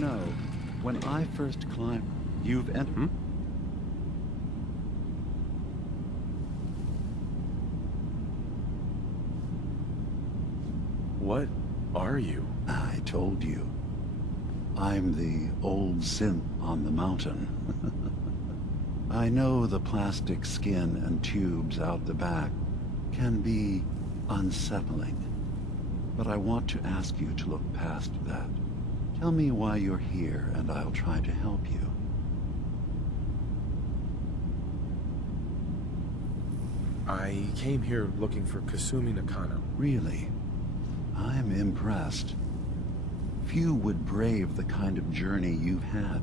know, when I first climbed, you've entered. Hmm? What are you? I told you. I'm the old synth on the mountain. I know the plastic skin and tubes out the back can be unsettling, but I want to ask you to look past that. Tell me why you're here, and I'll try to help you. I came here looking for Kasumi Nakano. Really? I'm impressed. Few would brave the kind of journey you've had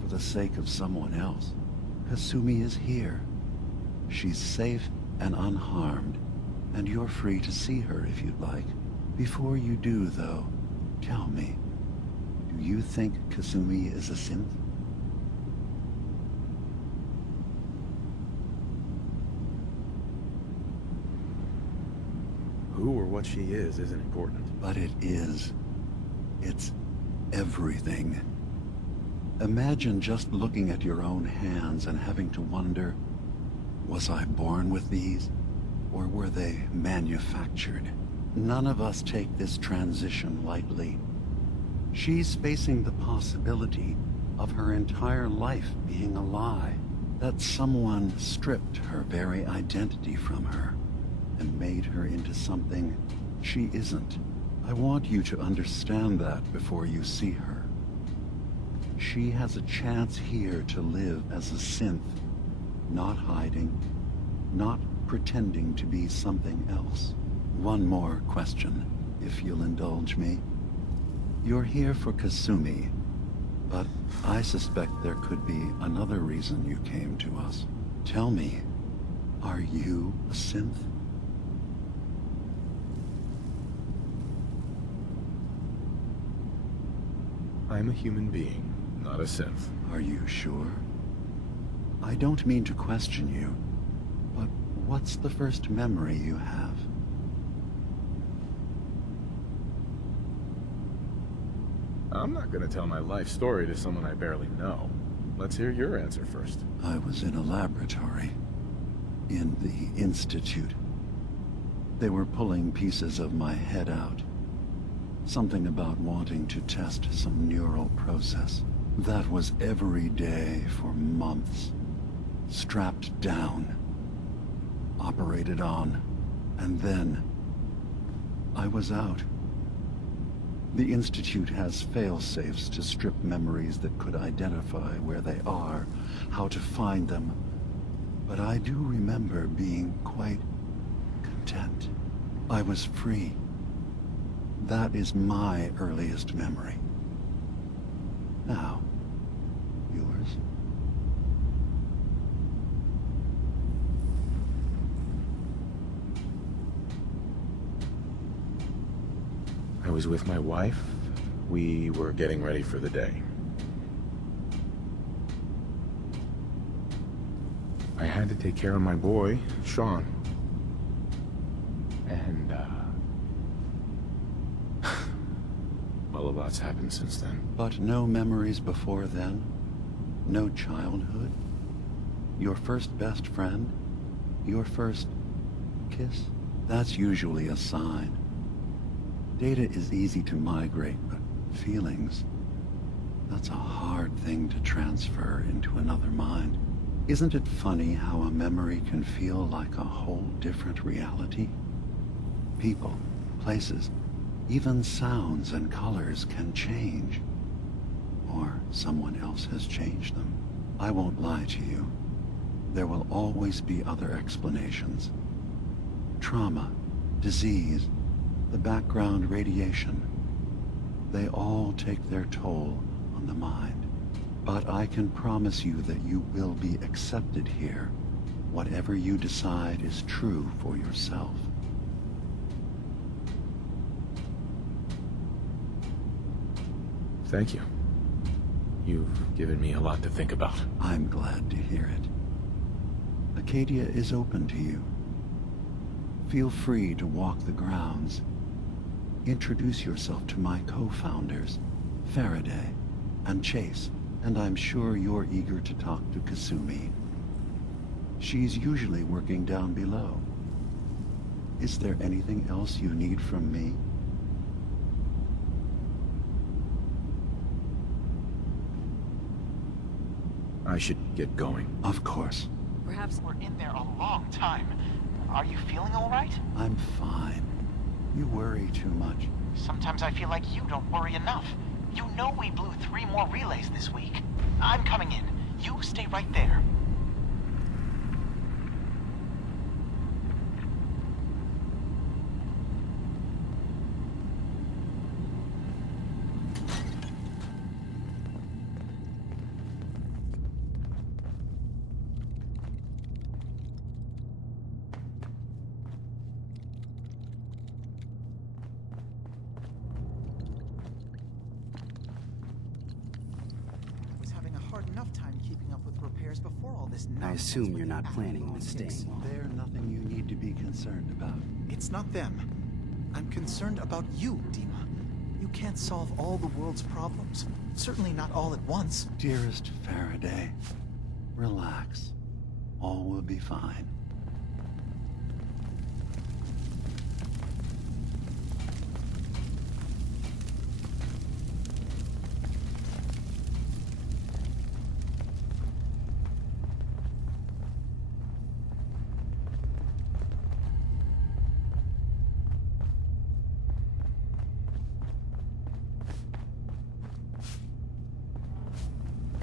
for the sake of someone else. Kasumi is here. She's safe and unharmed, and you're free to see her if you'd like. Before you do, though, tell me, do you think Kasumi is a synth? Who or what she is isn't important. But it is. It's everything. Imagine just looking at your own hands and having to wonder, was I born with these, or were they manufactured? None of us take this transition lightly. She's facing the possibility of her entire life being a lie, that someone stripped her very identity from her and made her into something she isn't. I want you to understand that before you see her. She has a chance here to live as a synth, not hiding, not pretending to be something else. One more question, if you'll indulge me. You're here for Kasumi, but I suspect there could be another reason you came to us. Tell me, are you a synth? I'm a human being, not a synth. Are you sure? I don't mean to question you, but what's the first memory you have? I'm not gonna tell my life story to someone I barely know. Let's hear your answer first. I was in a laboratory, in the Institute. They were pulling pieces of my head out. Something about wanting to test some neural process. That was every day for months. Strapped down, operated on, and then I was out. The Institute has fail-safes to strip memories that could identify where they are, how to find them. But I do remember being quite content. I was free. That is my earliest memory. Now, yours? I was with my wife. We were getting ready for the day. I had to take care of my boy, Sean. And, well, a lot's happened since then. But no memories before then? No childhood? Your first best friend? Your first kiss? That's usually a sign. Data is easy to migrate, but feelings, that's a hard thing to transfer into another mind. Isn't it funny how a memory can feel like a whole different reality? People, places, even sounds and colors can change. Or someone else has changed them. I won't lie to you. There will always be other explanations. Trauma, disease, the background radiation. They all take their toll on the mind. But I can promise you that you will be accepted here, whatever you decide is true for yourself. Thank you. You've given me a lot to think about. I'm glad to hear it. Acadia is open to you. Feel free to walk the grounds. Introduce yourself to my co-founders, Faraday, and Chase, and I'm sure you're eager to talk to Kasumi. She's usually working down below. Is there anything else you need from me? I should get going. Of course. Perhaps we're in there a long time. Are you feeling all right? I'm fine. You worry too much. Sometimes I feel like you don't worry enough. You know we blew 3 more relays this week. I'm coming in. You stay right there. I assume you're not planning on staying long. There's nothing you need to be concerned about. It's not them. I'm concerned about you, Dima. You can't solve all the world's problems. Certainly not all at once. Dearest Faraday, relax. All will be fine.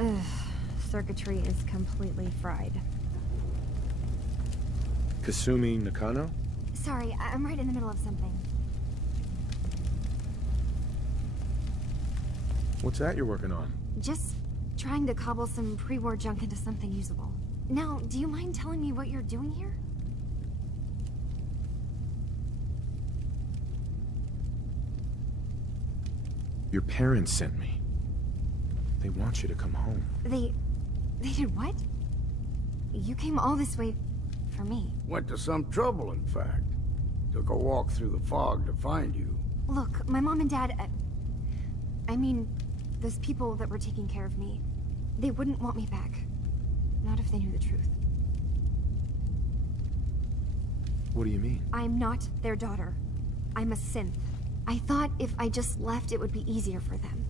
Ugh, circuitry is completely fried. Kasumi Nakano? Sorry, I'm right in the middle of something. What's that you're working on? Just trying to cobble some pre-war junk into something usable. Now, do you mind telling me what you're doing here? Your parents sent me. They want you to come home. They did what? You came all this way for me. Went to some trouble, in fact. Took a walk through the fog to find you. Look, my mom and dad, I mean, those people that were taking care of me, they wouldn't want me back. Not if they knew the truth. What do you mean? I'm not their daughter. I'm a synth. I thought if I just left, it would be easier for them.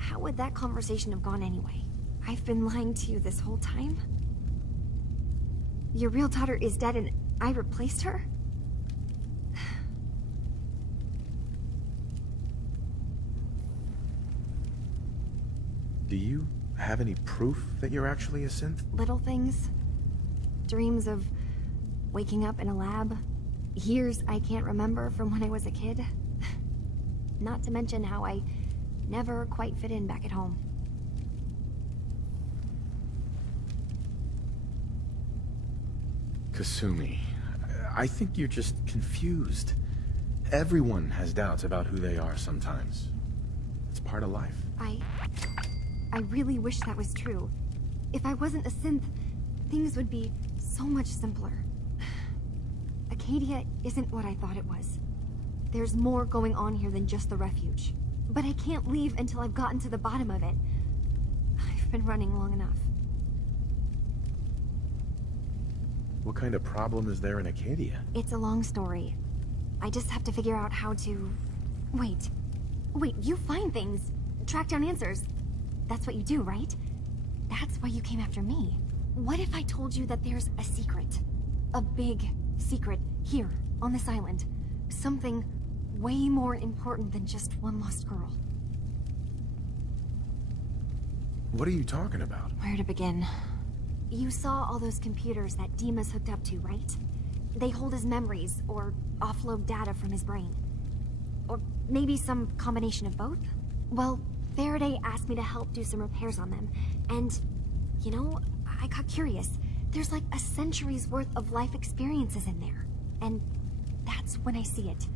How would that conversation have gone anyway? I've been lying to you this whole time? Your real daughter is dead and I replaced her? Do you have any proof that you're actually a synth? Little things. Dreams of waking up in a lab. Years I can't remember from when I was a kid. Not to mention how I never quite fit in back at home. Kasumi, I think you're just confused. Everyone has doubts about who they are sometimes. It's part of life. I really wish that was true. If I wasn't a synth, things would be so much simpler. Acadia isn't what I thought it was. There's more going on here than just the refuge. But I can't leave until I've gotten to the bottom of it. I've been running long enough. What kind of problem is there in Acadia? It's a long story. I just have to figure out how to... Wait, you find things. Track down answers. That's what you do, right? That's why you came after me. What if I told you that there's a secret? A big secret here, on this island. Something way more important than just one lost girl. What are you talking about? Where to begin? You saw all those computers that Dima's hooked up to, right? They hold his memories, or offload data from his brain. Or maybe some combination of both? Well, Faraday asked me to help do some repairs on them, and, you know, I got curious. There's like a century's worth of life experiences in there. And that's when I see it.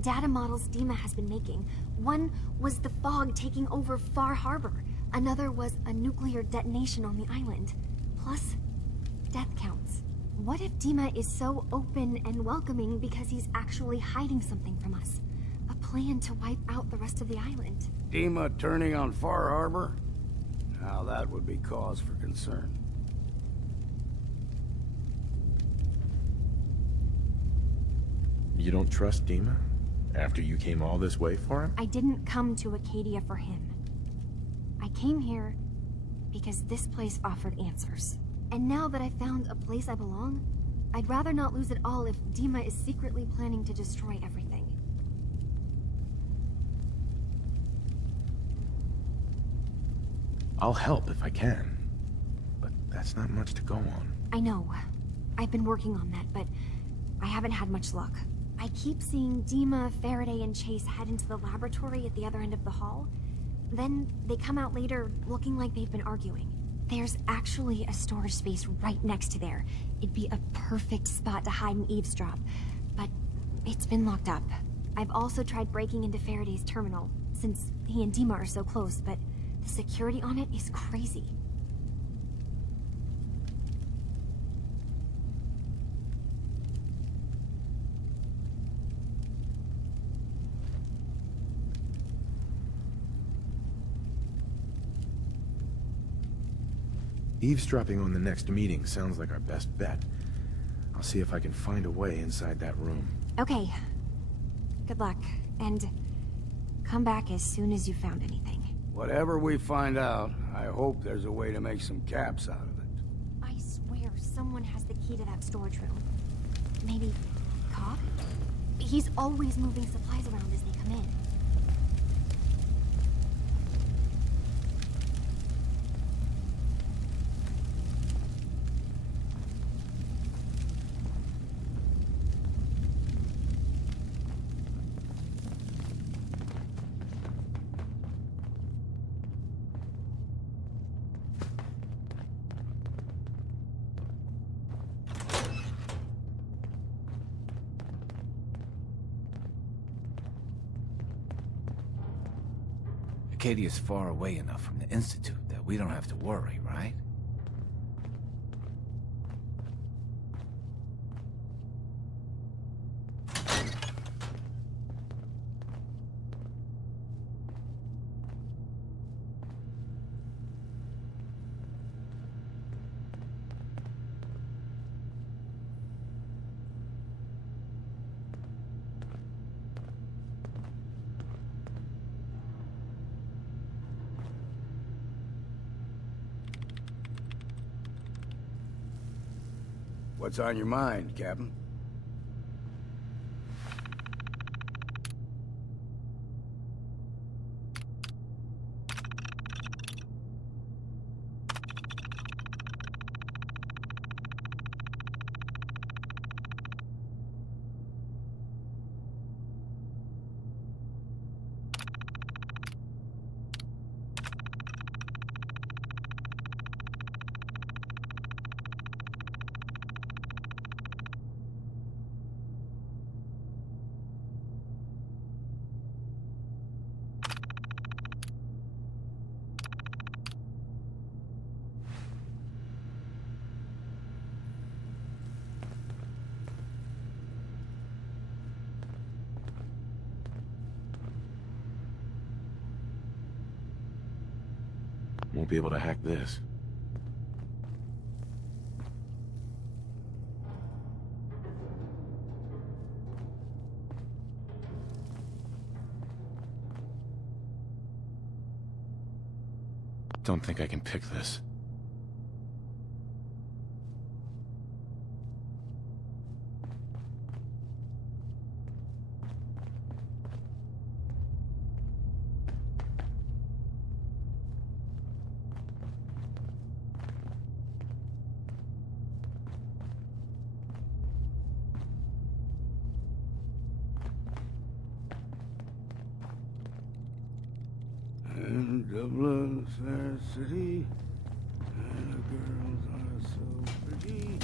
Data models Dima has been making. One was the fog taking over Far Harbor. Another was a nuclear detonation on the island. Plus, death counts. What if Dima is so open and welcoming because he's actually hiding something from us? A plan to wipe out the rest of the island. Dima turning on Far Harbor? Now that would be cause for concern. You don't trust Dima? After you came all this way for him? I didn't come to Acadia for him. I came here because this place offered answers. And now that I found a place I belong, I'd rather not lose it all if Dima is secretly planning to destroy everything. I'll help if I can. But that's not much to go on. I know. I've been working on that, but I haven't had much luck. I keep seeing Dima, Faraday, and Chase head into the laboratory at the other end of the hall. Then they come out later looking like they've been arguing. There's actually a storage space right next to there. It'd be a perfect spot to hide and eavesdrop, but it's been locked up. I've also tried breaking into Faraday's terminal, since he and Dima are so close, but the security on it is crazy. Eavesdropping on the next meeting sounds like our best bet. I'll see if I can find a way inside that room. Okay. Good luck, and come back as soon as you found anything. Whatever we find out, I hope there's a way to make some caps out of it. I swear someone has the key to that storage room. Maybe Cobb? He's always moving supplies around as they come in. Acadia's far away enough from the Institute that we don't have to worry, right? What's on your mind, Captain? Won't be able to hack this. Don't think I can pick this. And Dublin's fair city, and the girls are so pretty.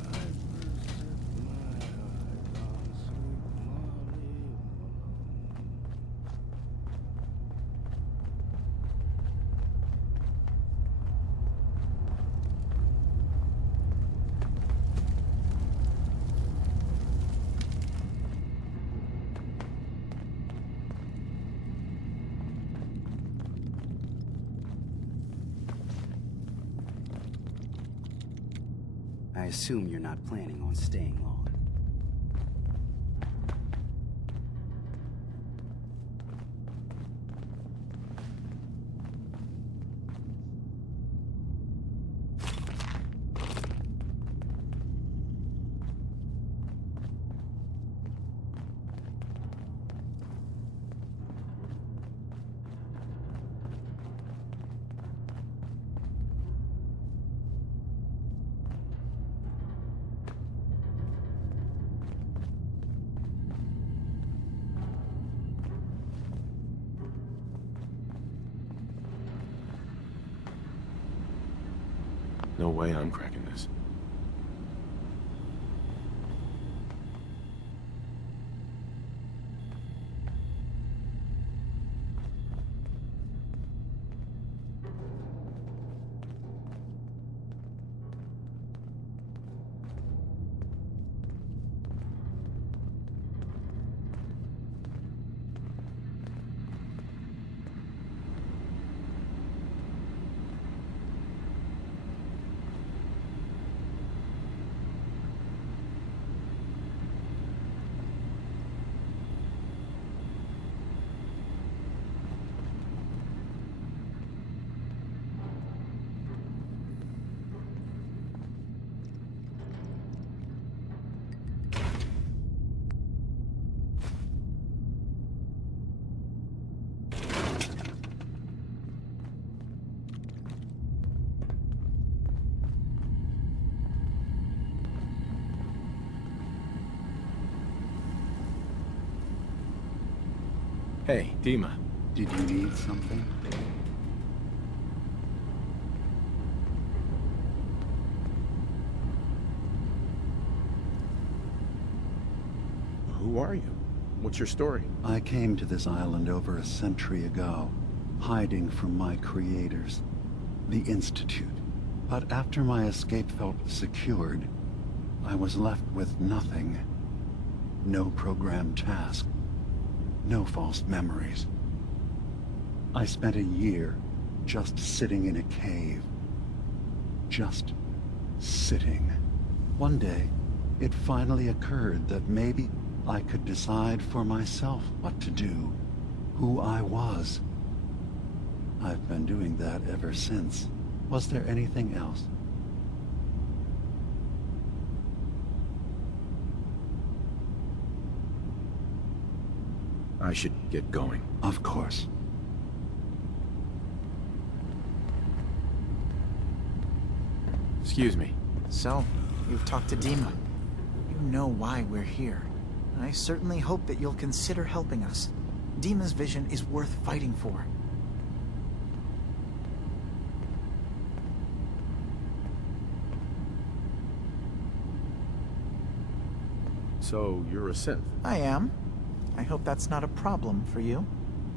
I first set my eyes on sweet Molly Malone. assume you're not planning on staying long. No way I'm cracking this. Hey, Dima. Did you need something? Who are you? What's your story? I came to this island over a century ago, hiding from my creators, the Institute. But after my escape felt secured, I was left with nothing. No programmed task. No false memories. I spent a year just sitting in a cave. Just sitting. One day, it finally occurred that maybe I could decide for myself what to do, who I was. I've been doing that ever since. Was there anything else? I should get going. Of course. Excuse me. So, you've talked to Dima. You know why we're here. I certainly hope that you'll consider helping us. Dima's vision is worth fighting for. So, you're a synth? I am. I hope that's not a problem for you.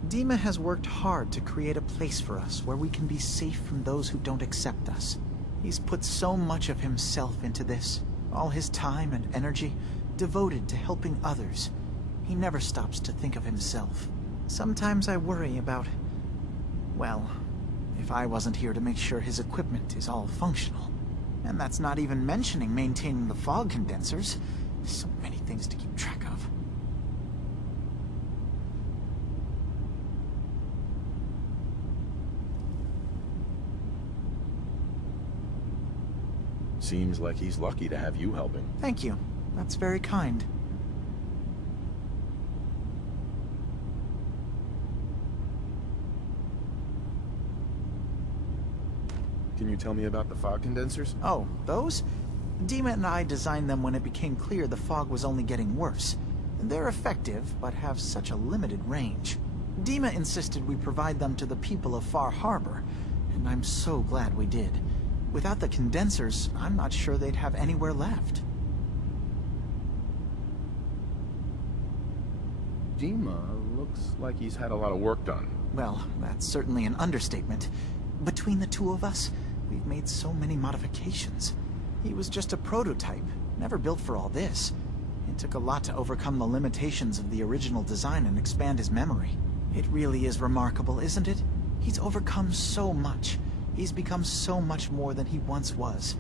Dima has worked hard to create a place for us where we can be safe from those who don't accept us. He's put so much of himself into this, all his time and energy devoted to helping others. He never stops to think of himself. Sometimes I worry about, well, if I wasn't here to make sure his equipment is all functional. And that's not even mentioning maintaining the fog condensers. So many things to keep track of. Seems like he's lucky to have you helping. Thank you. That's very kind. Can you tell me about the fog condensers? Oh, those? Dima and I designed them when it became clear the fog was only getting worse. They're effective, but have such a limited range. Dima insisted we provide them to the people of Far Harbor, and I'm so glad we did. Without the condensers, I'm not sure they'd have anywhere left. Dima looks like he's had a lot of work done. Well, that's certainly an understatement. Between the two of us, we've made so many modifications. He was just a prototype, never built for all this. It took a lot to overcome the limitations of the original design and expand his memory. It really is remarkable, isn't it? He's overcome so much. He's become so much more than he once was.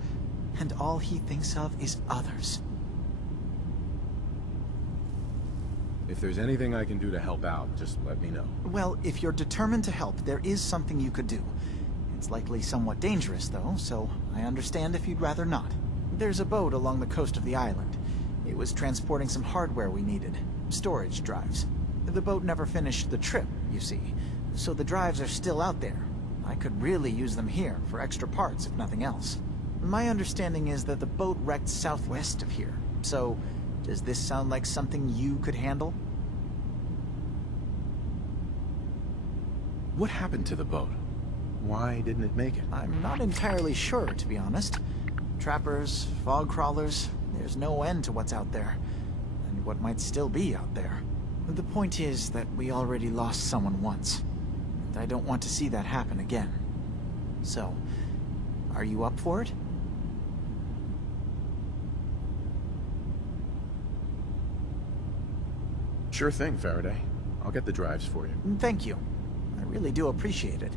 and all he thinks of is others. If there's anything I can do to help out, just let me know. Well, if you're determined to help, there is something you could do. It's likely somewhat dangerous, though, so I understand if you'd rather not. There's a boat along the coast of the island. It was transporting some hardware we needed. Storage drives. The boat never finished the trip, you see, so the drives are still out there. I could really use them here for extra parts, if nothing else. My understanding is that the boat wrecked southwest of here, so does this sound like something you could handle? What happened to the boat? Why didn't it make it? I'm not entirely sure, to be honest. Trappers, fog crawlers, there's no end to what's out there, and what might still be out there. The point is that we already lost someone once, and I don't want to see that happen again. So, are you up for it? Sure thing, Faraday. I'll get the drives for you. Thank you. I really do appreciate it.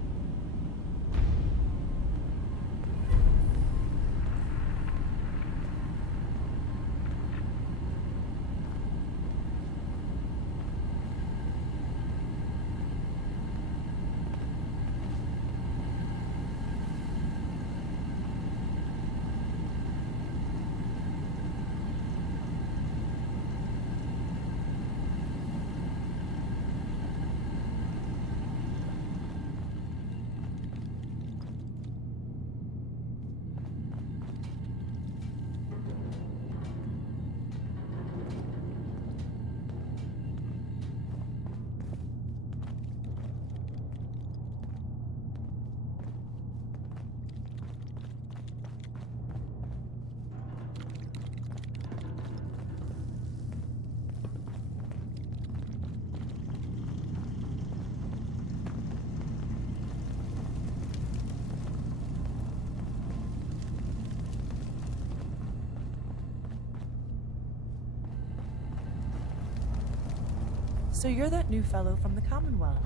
So you're that new fellow from the Commonwealth.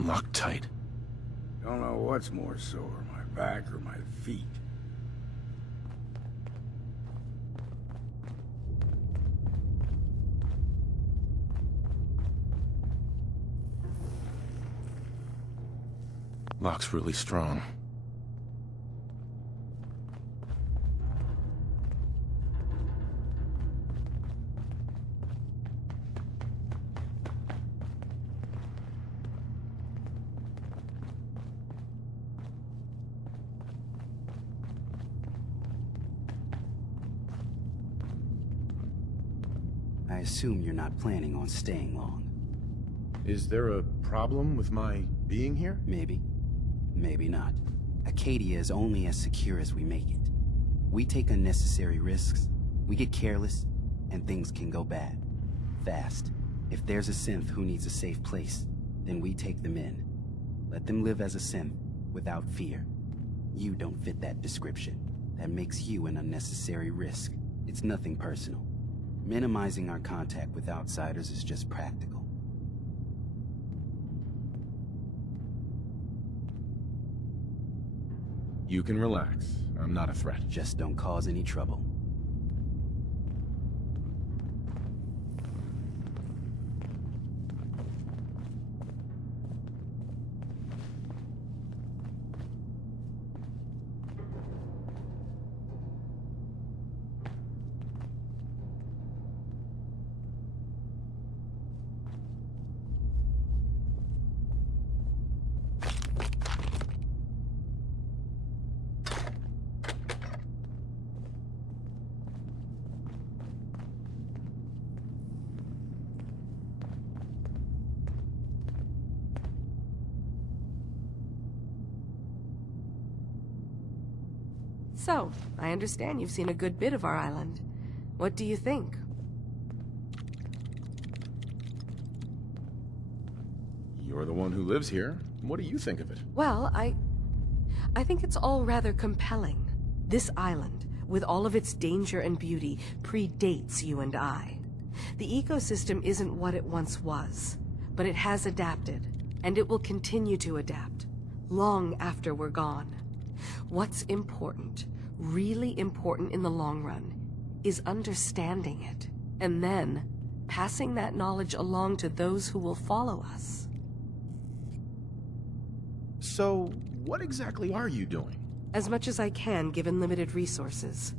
Locked tight. Don't know what's more sore, my back or my feet. Lock's really strong. I assume you're not planning on staying long. Is there a problem with my being here? Maybe. Maybe not. Acadia is only as secure as we make it. We take unnecessary risks, we get careless, and things can go bad. Fast. If there's a synth who needs a safe place, then we take them in. Let them live as a synth, without fear. You don't fit that description. That makes you an unnecessary risk. It's nothing personal. Minimizing our contact with outsiders is just practical. You can relax. I'm not a threat. Just don't cause any trouble. So, I understand you've seen a good bit of our island. What do you think? You're the one who lives here. What do you think of it? Well, I think it's all rather compelling. This island, with all of its danger and beauty, predates you and I. The ecosystem isn't what it once was, but it has adapted, and it will continue to adapt, long after we're gone. What's important, really important in the long run, is understanding it, and then passing that knowledge along to those who will follow us. So, what exactly are you doing? As much as I can, given limited resources.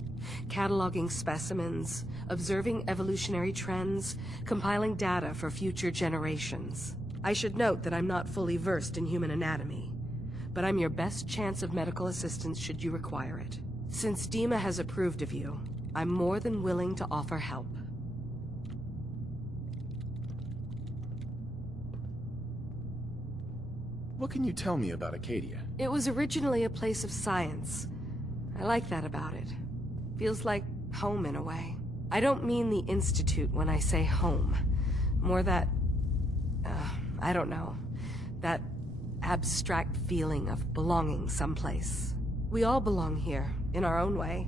Cataloging specimens, observing evolutionary trends, compiling data for future generations. I should note that I'm not fully versed in human anatomy, but I'm your best chance of medical assistance should you require it. Since s.p.e.c.i.a.l has approved of you, I'm more than willing to offer help. What can you tell me about Acadia? It was originally a place of science. I like that about it. Feels like home in a way. I don't mean the Institute when I say home. More that... I don't know. That abstract feeling of belonging someplace. We all belong here, in our own way.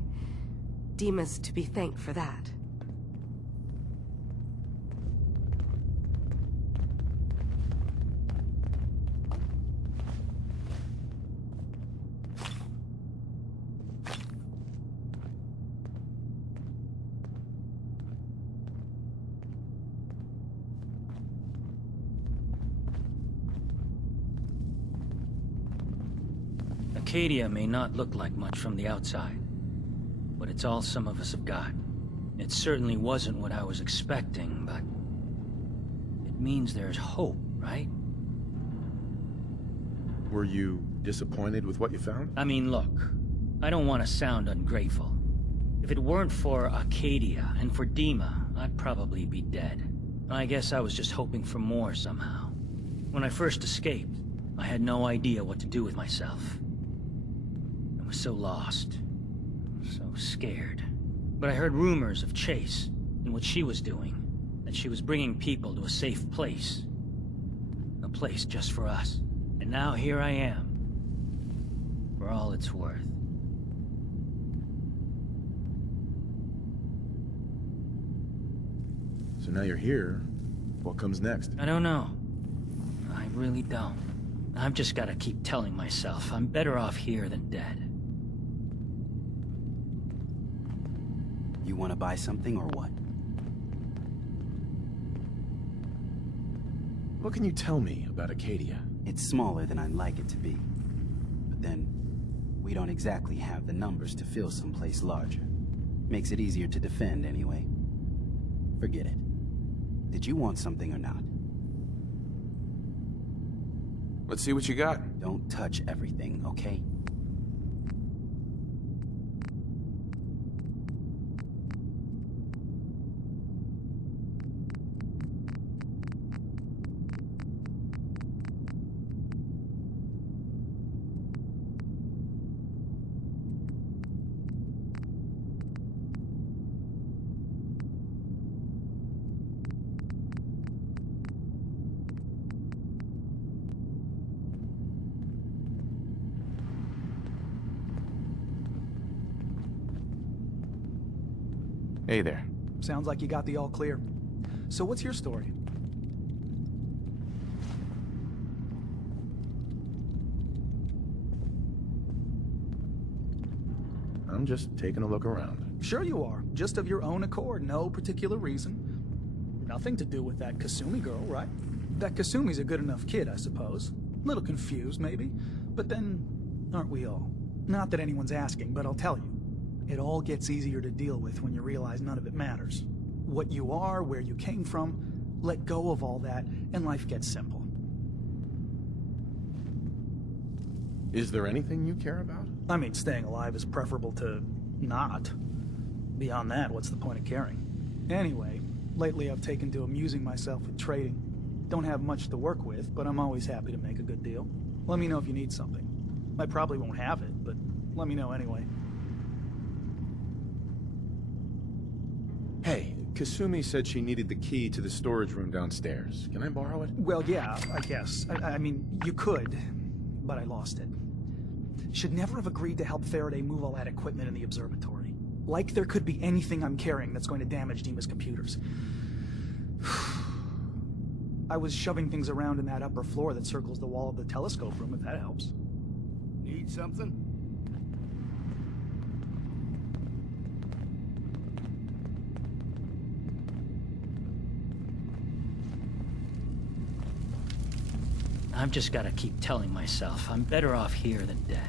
s.p.e.c.i.a.l's to be thanked for that. Acadia may not look like much from the outside, but it's all some of us have got. It certainly wasn't what I was expecting, but it means there's hope, right? Were you disappointed with what you found? I mean, look, I don't want to sound ungrateful. If it weren't for Acadia and for s.p.e.c.i.a.l, I'd probably be dead. I guess I was just hoping for more somehow. When I first escaped, I had no idea what to do with myself. I was so lost, so scared. But I heard rumors of Chase and what she was doing, that she was bringing people to a safe place. A place just for us. And now here I am, for all it's worth. So now you're here. What comes next? I don't know. I really don't. I've just got to keep telling myself I'm better off here than dead. You want to buy something or what? What can you tell me about Acadia? It's smaller than I'd like it to be. But then, we don't exactly have the numbers to fill someplace larger. Makes it easier to defend anyway. Forget it. Did you want something or not? Let's see what you got. Don't touch everything, okay? Hey there. Sounds like you got the all clear. So what's your story? I'm just taking a look around. Sure you are. Just of your own accord, no particular reason. Nothing to do with that Kasumi girl, right? That Kasumi's a good enough kid, I suppose. Little confused, maybe. But then, aren't we all? Not that anyone's asking, but I'll tell you. It all gets easier to deal with when you realize none of it matters. What you are, where you came from, let go of all that, and life gets simple. Is there anything you care about? I mean, staying alive is preferable to not. Beyond that, what's the point of caring? Anyway, lately I've taken to amusing myself with trading. Don't have much to work with, but I'm always happy to make a good deal. Let me know if you need something. I probably won't have it, but let me know anyway. Kasumi said she needed the key to the storage room downstairs. Can I borrow it? Well, yeah, I guess. I mean, you could, but I lost it. Should never have agreed to help Faraday move all that equipment in the observatory. Like there could be anything I'm carrying that's going to damage Dima's computers. I was shoving things around in that upper floor that circles the wall of the telescope room, if that helps. Need something? I've just got to keep telling myself I'm better off here than dead.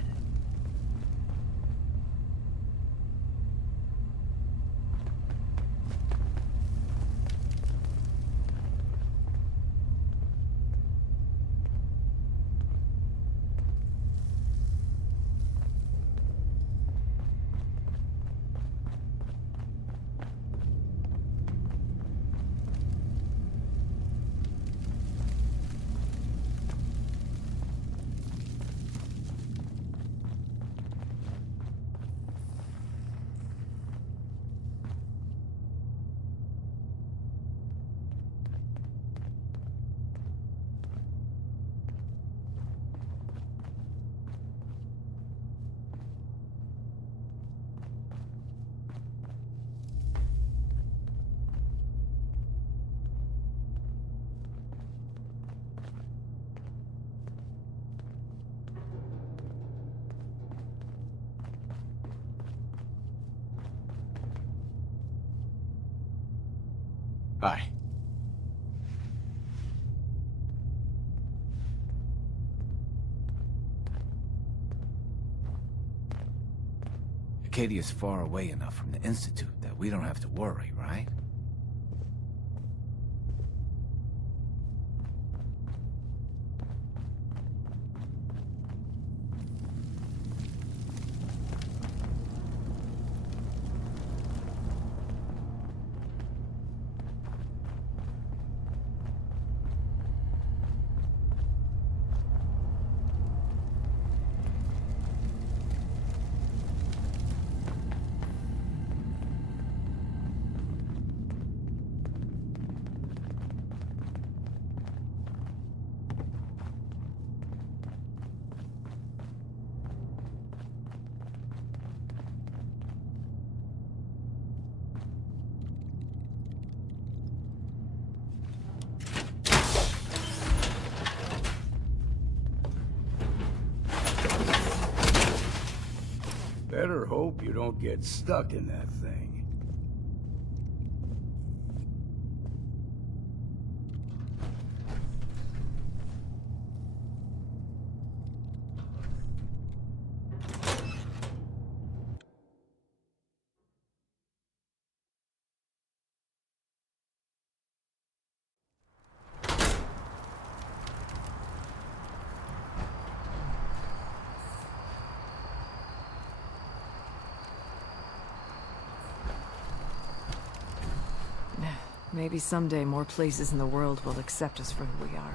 Hi. Acadia's far away enough from the Institute that we don't have to worry, right? Better hope you don't get stuck in that thing. Maybe someday more places in the world will accept us for who we are.